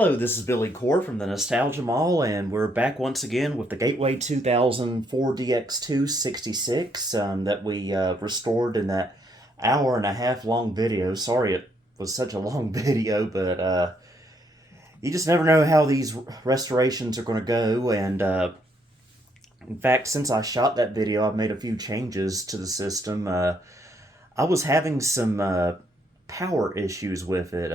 Hello, this is Billy Core from the Nostalgia Mall, and we're back once again with the Gateway 2004 DX266 that we restored in that hour and a half long video. Sorry it was such a long video, but you just never know how these restorations are going to go. And in fact, since I shot that video, I've made a few changes to the system. I was having some power issues with it.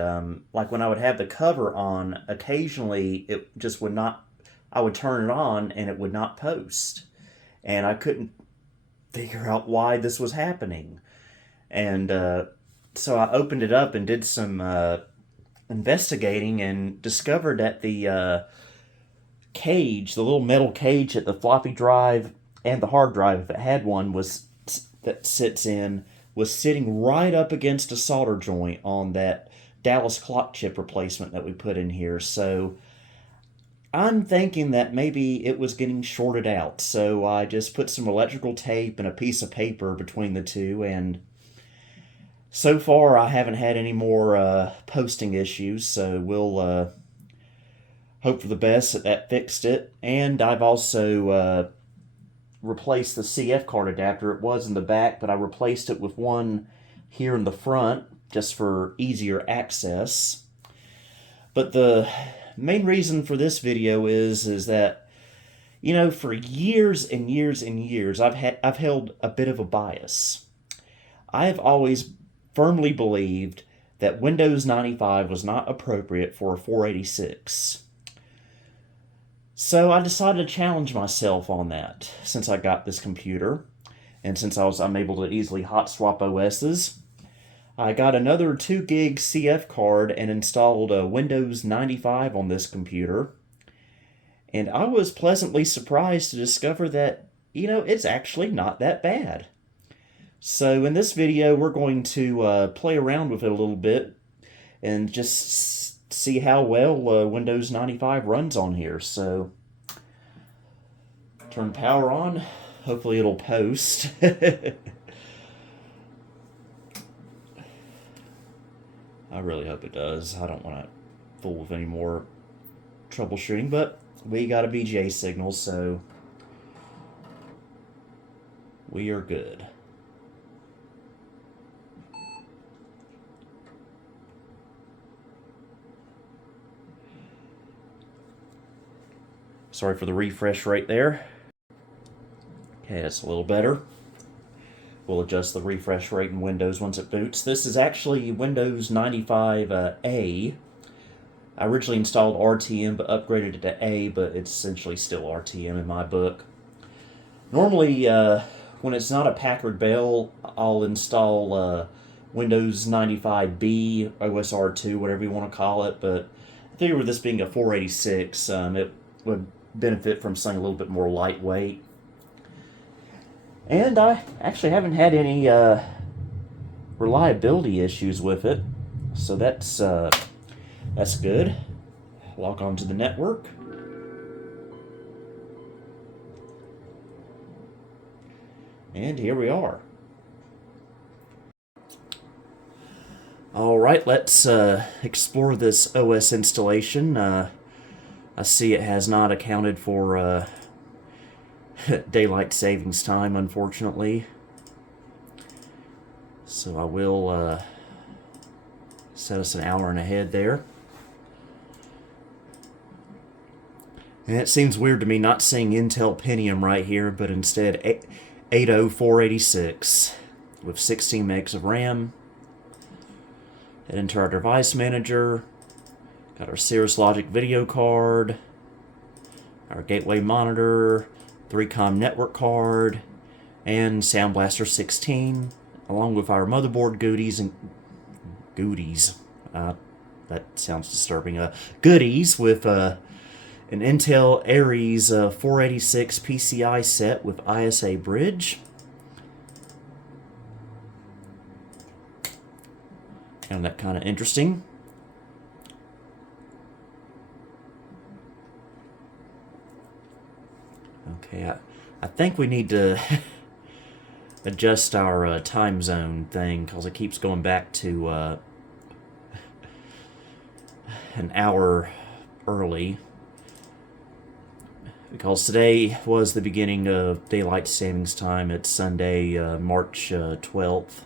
Like when I would have the cover on, occasionally it just would not, I would turn it on and it would not post. And I couldn't figure out why this was happening. And so I opened it up and did some investigating and discovered that the cage, the little metal cage that the floppy drive and the hard drive, if it had one, was that sits in, was sitting right up against a solder joint on that Dallas clock chip replacement that we put in here. So I'm thinking that maybe it was getting shorted out. So I just put some electrical tape and a piece of paper between the two, and so far I haven't had any more posting issues. So we'll hope for the best that that fixed it. And I've also replaced the CF card adapter. It was in the back, but I replaced it with one here in the front just for easier access. But the main reason for this video is that, you know, for years and years and years, I've held a bit of a bias. I have always firmly believed that Windows 95 was not appropriate for a 486. So I decided to challenge myself on that since I got this computer, and since I'm able to easily hot swap OSs. I got another 2 gig CF card and installed Windows 95 on this computer, and I was pleasantly surprised to discover that, you know, it's actually not that bad. So in this video, we're going to play around with it a little bit and just see how well Windows 95 runs on here. So turn power on. Hopefully it'll post. I really hope it does. I don't want to fool with any more troubleshooting, but we got a VGA signal, so we are good. Sorry for the refresh rate there. Okay, that's a little better. We'll adjust the refresh rate in Windows once it boots. This is actually Windows 95A. I originally installed RTM but upgraded it to A, but it's essentially still RTM in my book. Normally, when it's not a Packard Bell, I'll install Windows 95B, OSR2, whatever you want to call it, but I figure with this being a 486, it would benefit from something a little bit more lightweight. And I actually haven't had any reliability issues with it, so that's good. Log on to the network. And here we are. Alright, let's explore this OS installation. I see it has not accounted for daylight savings time, unfortunately. So I will set us an hour and ahead there. And it seems weird to me not seeing Intel Pentium right here, but instead 80486 with 16 megs of RAM. Head into our device manager. Got our Cirrus Logic video card, our gateway monitor, 3Com network card, and Sound Blaster 16, along with our motherboard goodies and goodies. That sounds disturbing. Goodies with an Intel Aries 486 PCI set with ISA bridge. Found that kind of interesting. Okay, I think we need to adjust our time zone thing because it keeps going back to an hour early because today was the beginning of daylight savings time. It's Sunday, March 12th.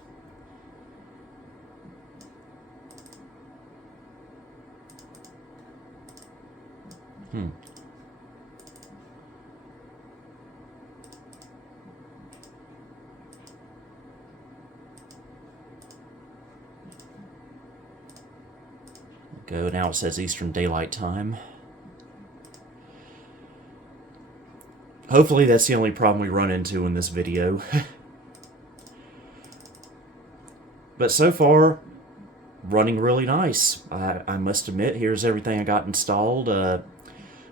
Go, now it says Eastern Daylight Time. Hopefully that's the only problem we run into in this video. But so far, running really nice. I must admit, here's everything I got installed.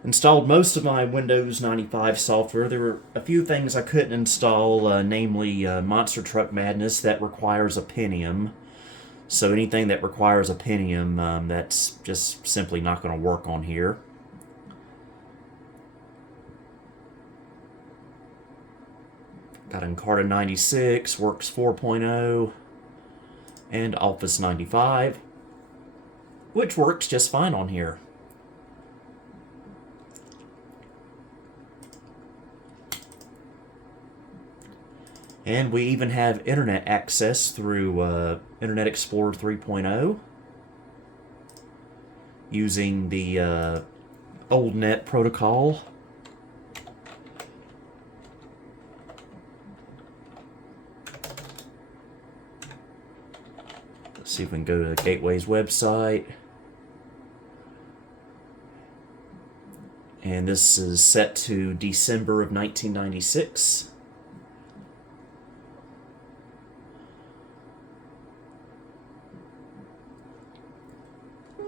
Installed most of my Windows 95 software. There were a few things I couldn't install, namely Monster Truck Madness that requires a Pentium. So anything that requires a Pentium, that's just simply not going to work on here. Got Encarta 96, Works 4.0, and Office 95, which works just fine on here. And we even have internet access through Internet Explorer 3.0 using the OldNet protocol. Let's see if we can go to the Gateway's website. And this is set to December of 1996.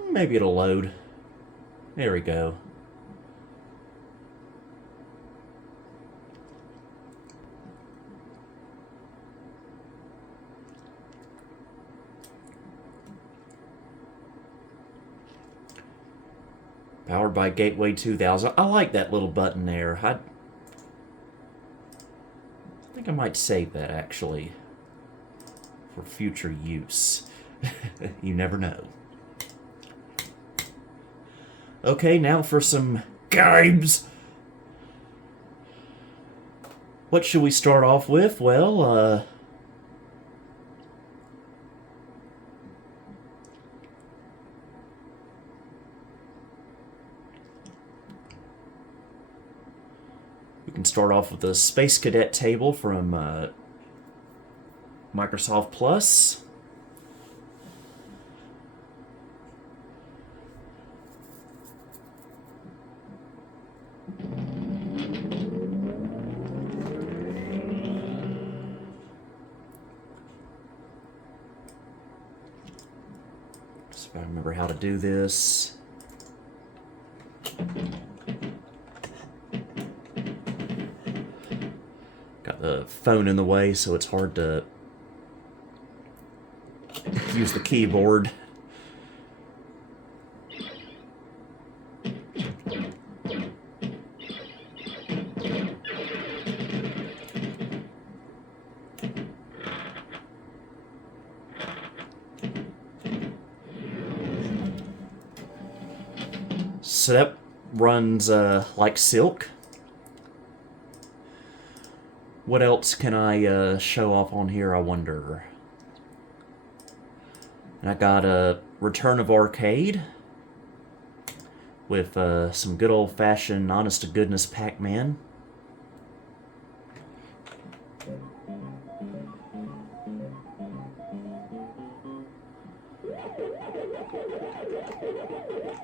Maybe it'll load. There we go. Powered by Gateway 2000. I like that little button there. I think I might save that, actually, for future use. You never know. Okay, now for some games. What should we start off with? Well, we can start off with the Space Cadet table from Microsoft Plus. If I remember how to do this. Got the phone in the way, so it's hard to use the keyboard. So that runs like silk. What else can I show off on here, I wonder? And I got a Return of Arcade with some good old-fashioned, honest-to-goodness Pac-Man.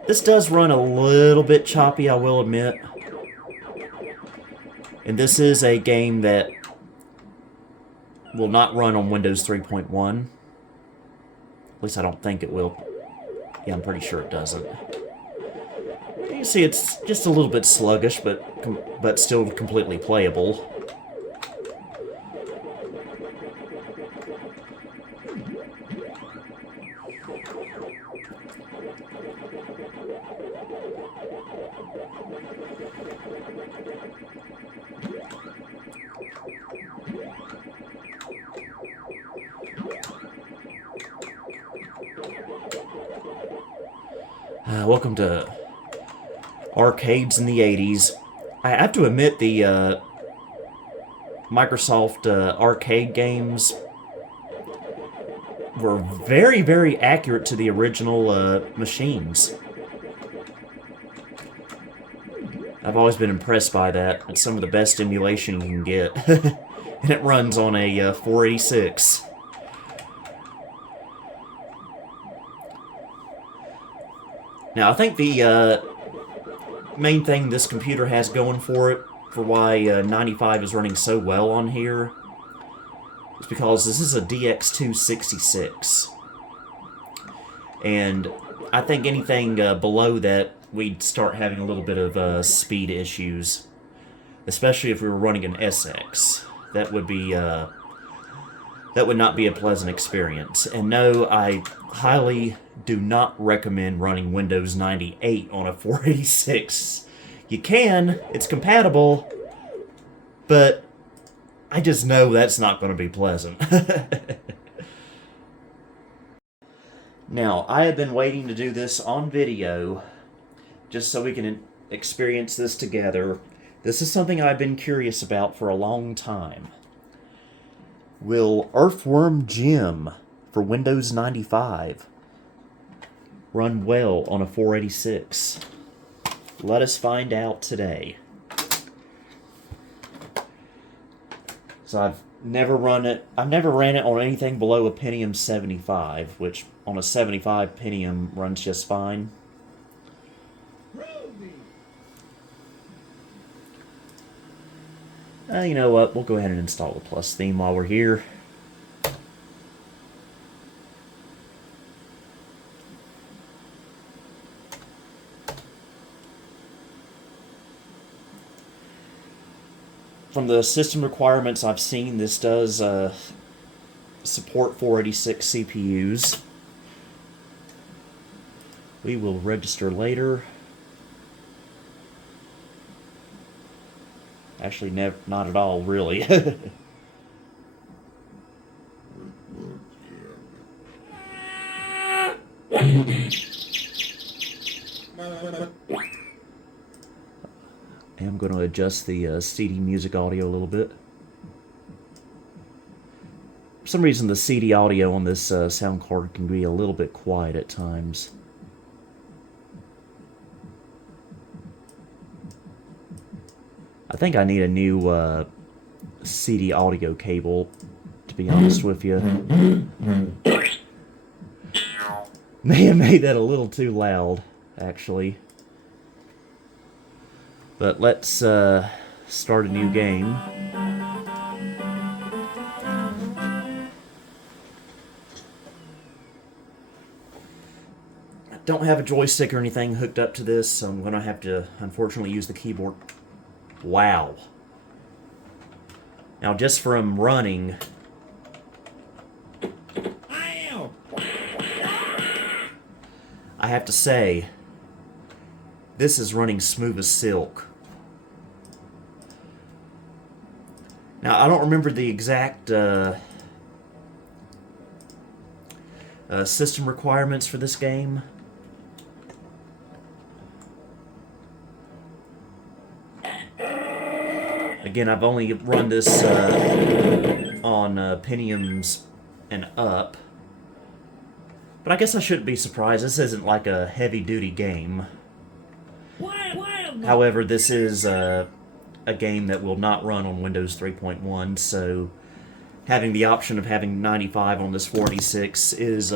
This does run a little bit choppy, I will admit. And this is a game that will not run on Windows 3.1. At least I don't think it will. Yeah, I'm pretty sure it doesn't. You can see it's just a little bit sluggish, but still completely playable. Welcome to arcades in the 80s. I have to admit, the Microsoft arcade games were very, very accurate to the original machines. I've always been impressed by that. It's some of the best emulation you can get. And it runs on a 486. Now, I think the main thing this computer has going for it, for why 95 is running so well on here, is because this is a DX266. And I think anything below that, we'd start having a little bit of speed issues. Especially if we were running an SX. That would be, that would not be a pleasant experience. And no, I highly do not recommend running Windows 98 on a 486. You can, it's compatible, but I just know that's not going to be pleasant. Now, I have been waiting to do this on video, just so we can experience this together. This is something I've been curious about for a long time. Will Earthworm Jim for Windows 95 run well on a 486? Let us find out today. So I've never ran it on anything below a Pentium 75, which on a 75 Pentium runs just fine. You know what? We'll go ahead and install the Plus theme while we're here. From the system requirements I've seen, this does support 486 CPUs. We will register later. Actually, not at all, really. I'm going to adjust the CD music audio a little bit. For some reason, the CD audio on this sound card can be a little bit quiet at times. I think I need a new CD audio cable, to be honest with you. May have made that a little too loud, actually. But let's start a new game. I don't have a joystick or anything hooked up to this, so I'm going to have to, unfortunately, use the keyboard. Wow. Now, just from running... I have to say, this is running smooth as silk. Now, I don't remember the exact system requirements for this game. Again, I've only run this on Pentiums and up. But I guess I shouldn't be surprised. This isn't like a heavy-duty game. However, this is a game that will not run on Windows 3.1, so having the option of having 95 on this 486 is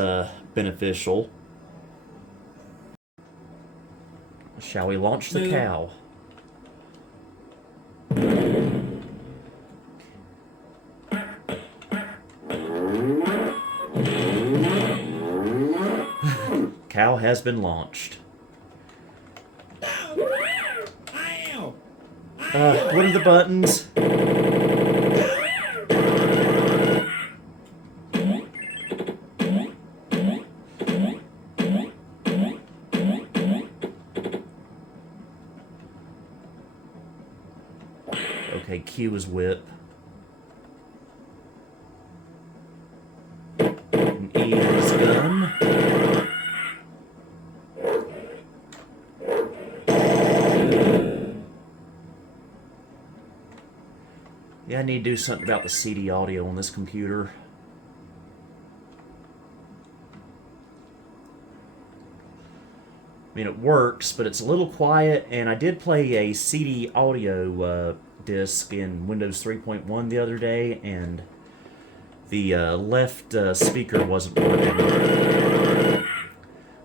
beneficial. Shall we launch the cow? Cow has been launched. What are the buttons? Okay, Q is whip. And E is gun. Yeah, I need to do something about the CD audio on this computer. I mean, it works, but it's a little quiet, and I did play a CD audio disc in Windows 3.1 the other day, and the left speaker wasn't working.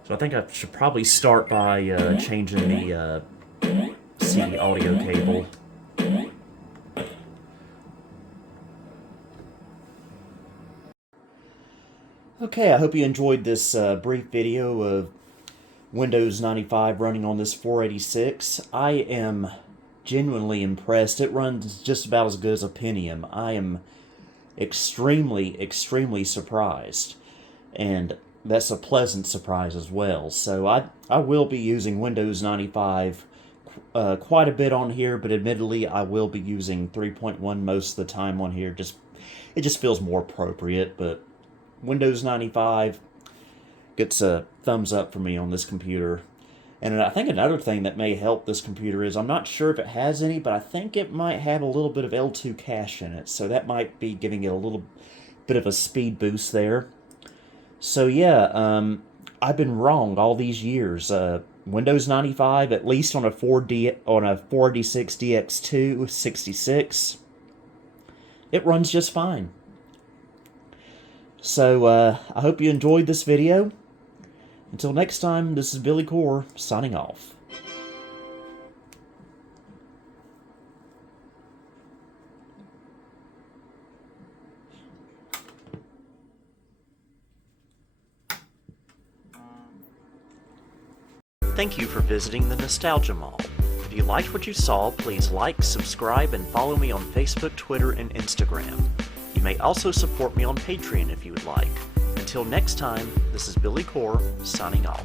So I think I should probably start by changing the CD audio cable. Okay, I hope you enjoyed this brief video of Windows 95 running on this 486. I am genuinely impressed. It runs just about as good as a Pentium. I am extremely surprised. And that's a pleasant surprise as well. So I will be using Windows 95 quite a bit on here, but admittedly I will be using 3.1 most of the time on here. It just feels more appropriate, but Windows 95 gets a thumbs up for me on this computer. And I think another thing that may help this computer is, I'm not sure if it has any, but I think it might have a little bit of L2 cache in it, so that might be giving it a little bit of a speed boost there. So yeah, I've been wrong all these years. Windows 95, at least on a 486 DX2 66, it runs just fine. So I hope you enjoyed this video. Until next time, this is Billy Core, signing off. Thank you for visiting the Nostalgia Mall. If you liked what you saw, please like, subscribe, and follow me on Facebook, Twitter, and Instagram. You may also support me on Patreon if you would like. Until next time, this is Billy Core, signing off.